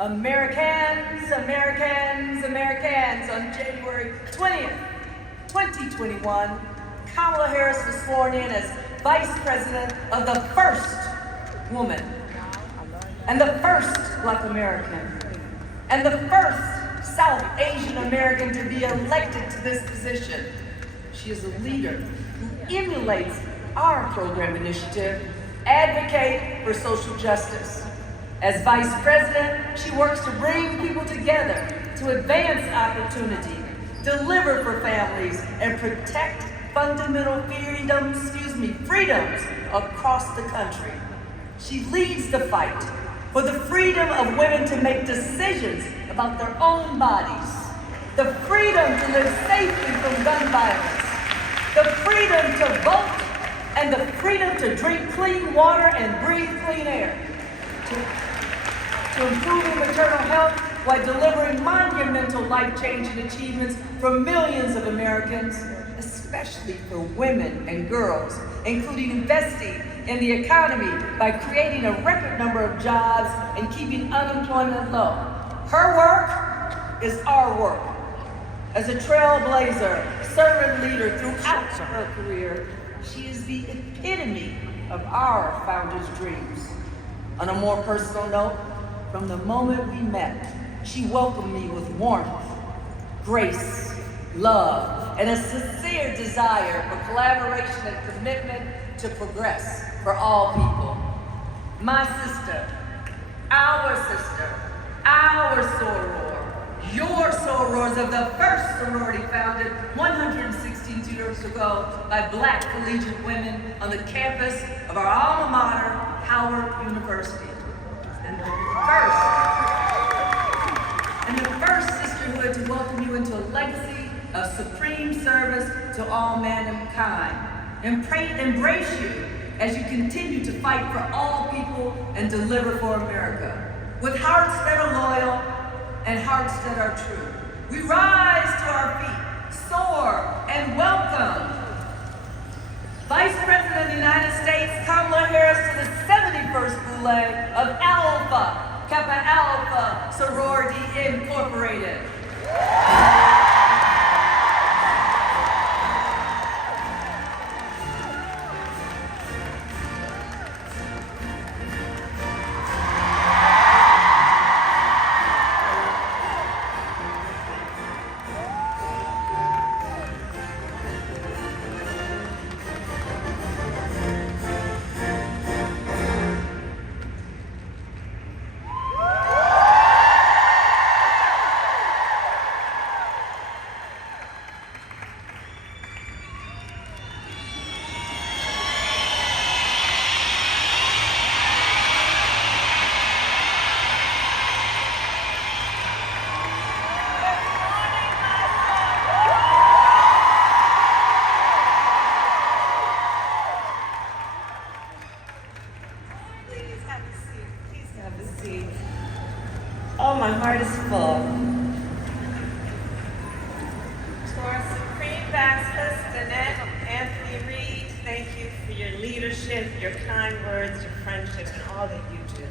Americans, Americans, Americans, on January 20th, 2021, Kamala Harris was sworn in as Vice President of the first woman, and the first Black American, and the first South Asian American to be elected to this position. She is a leader who emulates our program initiative, Advocate for Social Justice. As Vice President, she works to bring people together to advance opportunity, deliver for families, and protect fundamental freedoms across the country. She leads the fight for the freedom of women to make decisions about their own bodies, the freedom to live safely from gun violence, the freedom to vote, and the freedom to drink clean water and breathe clean air, to improving maternal health while delivering monumental life-changing achievements for millions of Americans, especially for women and girls, including investing in the economy by creating a record number of jobs and keeping unemployment low. Her work is our work. As a trailblazer, servant leader throughout her career, she is the epitome of our founders' dreams. On a more personal note, from the moment we met, she welcomed me with warmth, grace, love, and a sincere desire for collaboration and commitment to progress for all people. My sister, our soror, your sorors of the first sorority founded 116 years ago by Black collegiate women on the campus of our alma mater, Howard University. And the first sisterhood to welcome you into a legacy of supreme service to all mankind. Embrace you as you continue to fight for all people and deliver for America. With hearts that are loyal and hearts that are true, we rise to our feet, soar, and welcome Vice President of the United States, Kamala Harris, to the 71st Boule of Alpha Kappa Alpha Sorority Incorporated. Oh, my heart is full. To our Supreme Bachelors, Danette, Anthony Reed, thank you for your leadership, your kind words, your friendship, and all that you do.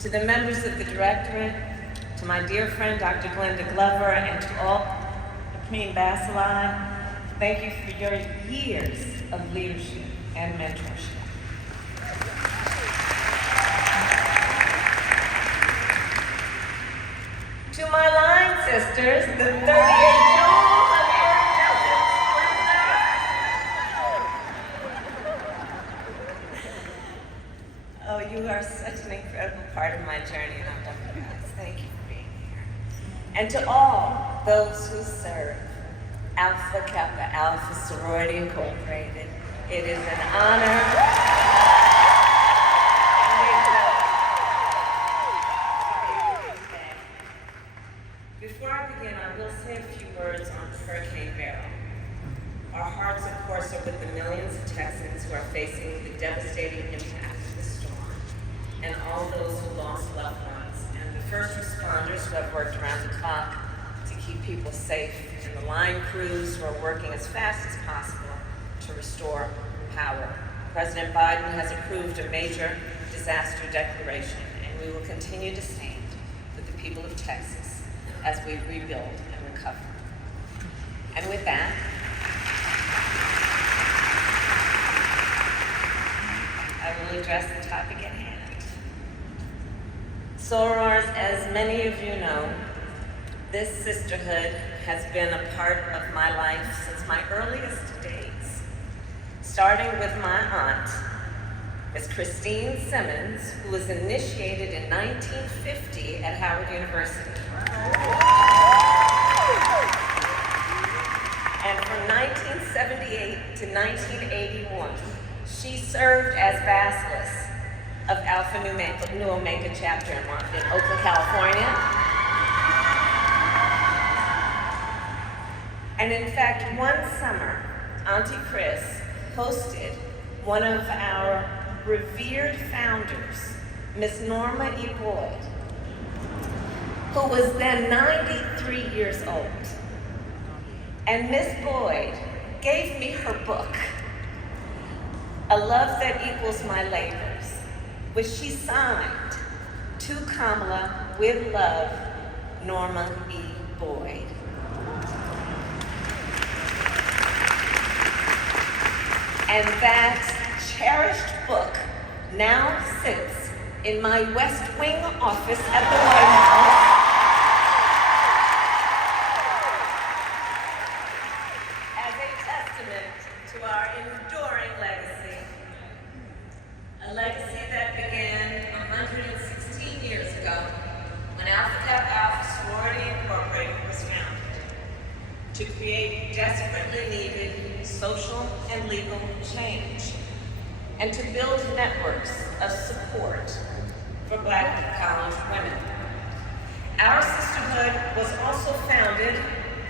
To the members of the Directorate, to my dear friend, Dr. Glenda Glover, and to all Supreme Bachelors, thank you for your years of leadership and mentorship. To my line sisters, the 38 jewels of your intelligence. Oh, you are such an incredible part of my journey, and I'm done with guys. Thank you for being here. And to all those who serve Alpha Kappa Alpha Sorority Incorporated, it is an honor. Before I begin, I will say a few words on Hurricane Beryl. Our hearts, of course, are with the millions of Texans who are facing the devastating impact of the storm, and all those who lost loved ones, and the first responders who have worked around the clock to keep people safe, and the line crews who are working as fast as possible to restore power. President Biden has approved a major disaster declaration, and we will continue to stand with the people of Texas as we rebuild and recover. And with that, I will address the topic at hand. Sorors, as many of you know, this sisterhood has been a part of my life since my earliest days, starting with my aunt, Miss Christine Simmons, who was initiated in 1950 at Howard University. And from 1978 to 1981, she served as Basilisk of Alpha Nu Omega chapter in Oakland, California. And in fact, one summer, Auntie Chris hosted one of our revered founders, Miss Norma E. Boyd, who was then 93 years old. And Miss Boyd gave me her book, A Love That Equals My Labors, which she signed, to Kamala, with love, Norma E. Boyd. And that cherished book now sits in my West Wing office at the White House as a testament to our enduring legacy. A legacy that began 116 years ago when Alpha Kappa Alpha Sorority Incorporated was founded to create desperately needed social and legal change, and to build networks of support for Black college women. Our sisterhood was also founded,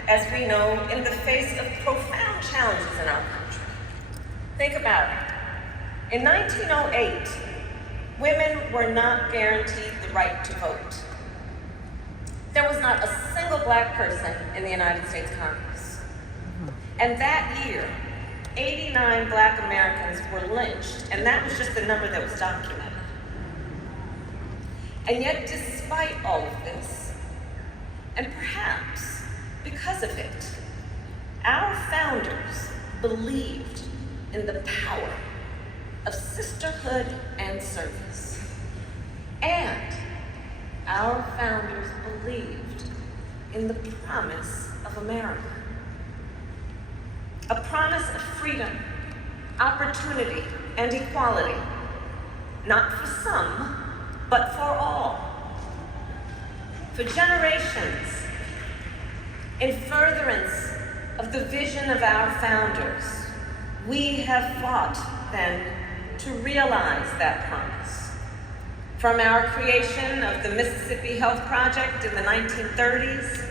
as we know, in the face of profound challenges in our country. Think about it. In 1908, women were not guaranteed the right to vote. There was not a single Black person in the United States Congress. And that year, 89 Black Americans were lynched, and that was just the number that was documented. And yet, despite all of this, and perhaps because of it, our founders believed in the power of sisterhood and service. And our founders believed in the promise of America. A promise of freedom, opportunity, and equality, not for some, but for all. For generations, in furtherance of the vision of our founders, we have fought then to realize that promise. From our creation of the Mississippi Health Project in the 1930s,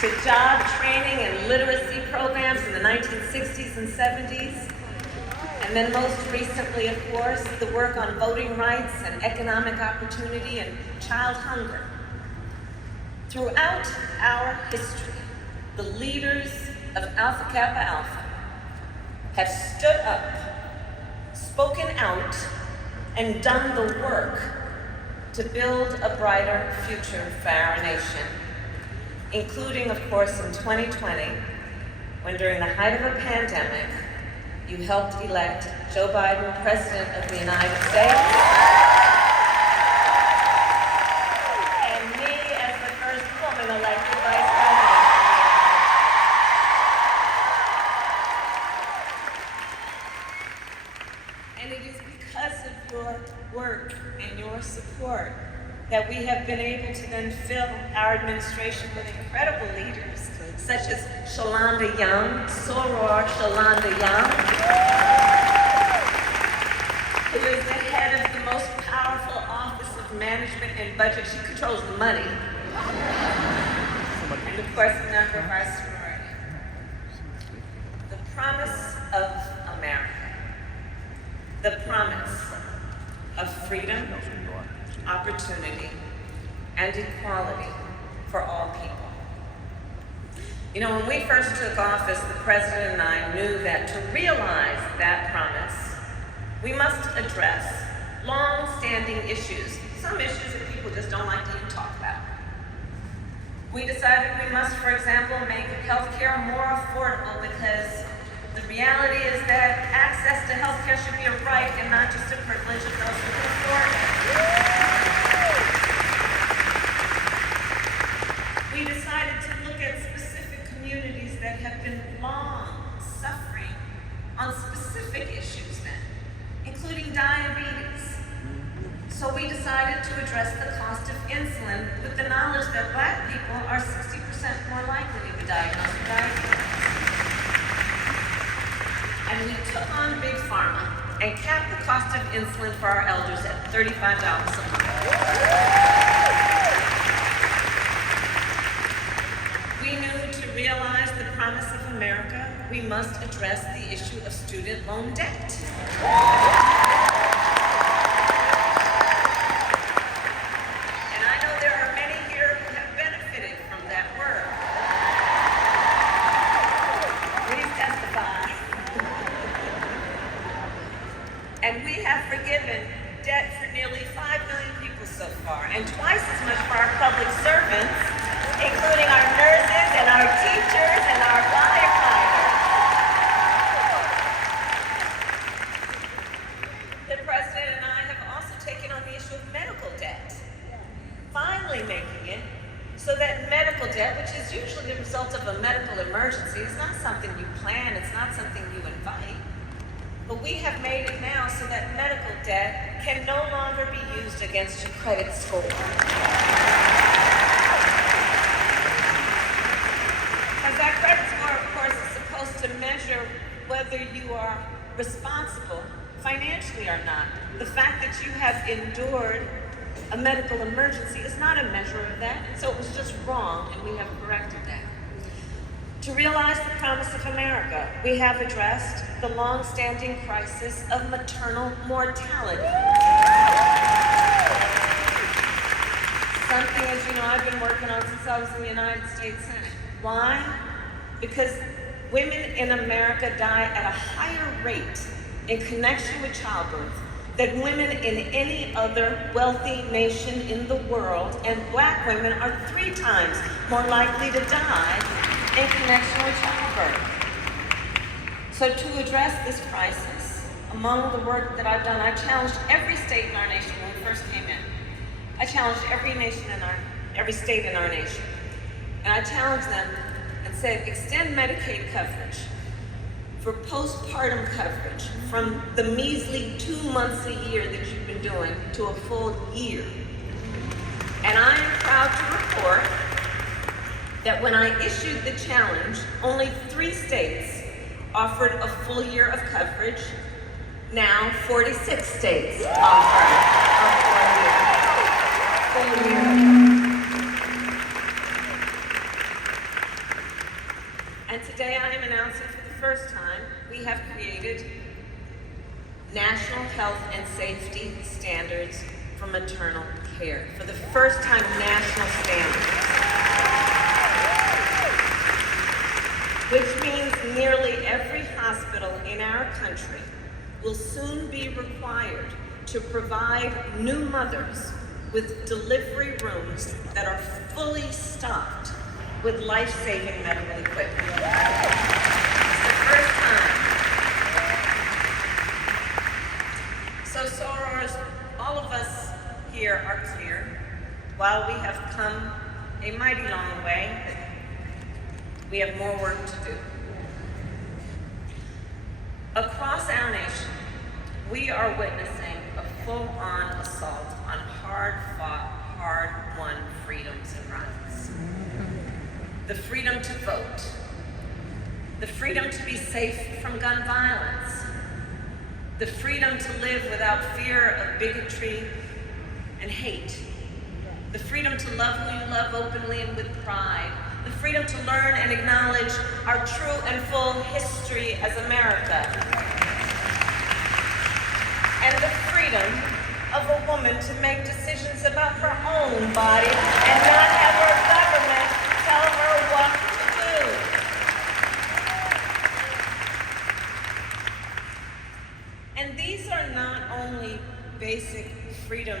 to job training and literacy programs in the 1960s and 70s, and then most recently, of course, the work on voting rights and economic opportunity and child hunger. Throughout our history, the leaders of Alpha Kappa Alpha have stood up, spoken out, and done the work to build a brighter future for our nation, including, of course, in 2020, when during the height of a pandemic, you helped elect Joe Biden President of the United States, and me as the first woman elected Vice President. And it is because of your work and your support that we have been able to then fill our administration with incredible leaders, such as Shalonda Young, Soror Shalonda Young, who is the head of the most powerful office of management and budget. She controls the money. And of course, a member of our sorority. The promise of America. The promise of freedom, opportunity, and equality for all people. You know, when we first took office, the president and I knew that to realize that promise, We must address long-standing issues, some issues that people just don't like to even talk about. We decided we must, for example, make healthcare more affordable because the reality is that access to healthcare should be a right and not just a privilege of those who can afford it. We decided to look at specific communities that have been long suffering on specific issues then, including diabetes. So we decided to address the cost of insulin with the knowledge that Black people are 60% more likely to be diagnosed with diabetes. And we took on Big Pharma and capped the cost of insulin for our elders at $35 a month. We knew to realize the promise of America, we must address the issue of student loan debt. And I know there are many here who have benefited from that work. Please testify. And we have forgiven debt for nearly 5 million people so far, and twice as much for our public servants, including our nurses and our teachers and our firefighters. The President and I have also taken on the issue of medical debt, finally making it so that medical debt, which is usually the result of a medical emergency, is not something you plan, it's not something you invite. But we have made it now so that medical debt can no longer be used against your credit score. Because that credit score, of course, is supposed to measure whether you are responsible financially or not. The fact that you have endured a medical emergency is not a measure of that, and so it was just wrong, and we have corrected that. To realize the promise of America, we have addressed the long-standing crisis of maternal mortality. Something, as you know, I've been working on since I was in the United States Senate. Why? Because women in America die at a higher rate in connection with childbirth than women in any other wealthy nation in the world, and Black women are 3 times more likely to die in connection with childbirth. So to address this crisis, among the work that I've done, I challenged every state in our nation when we first came in. I challenged every state in our nation. And I challenged them and said, extend Medicaid coverage for postpartum coverage from the measly 2 months a year that you've been doing to a full year. And I am proud to report that when I issued the challenge, only 3 states offered a full year of coverage. Now 46 states offer a full year. And today I am announcing for the first time, we have created national health and safety standards for maternal care. For the first time, national standards. Which means nearly every hospital in our country will soon be required to provide new mothers with delivery rooms that are fully stocked with life-saving medical equipment. It's the first time. So sorors, all of us here are clear. While we have come a mighty long way, we have more work to do. Across our nation, we are witnessing a full-on assault on hard-fought, hard-won freedoms and rights. The freedom to vote, the freedom to be safe from gun violence, the freedom to live without fear of bigotry and hate, the freedom to love who you love openly and with pride, the freedom to learn and acknowledge our true and full history as America, and the freedom of a woman to make decisions about her own body and not have her government tell her what to do. And these are basic freedom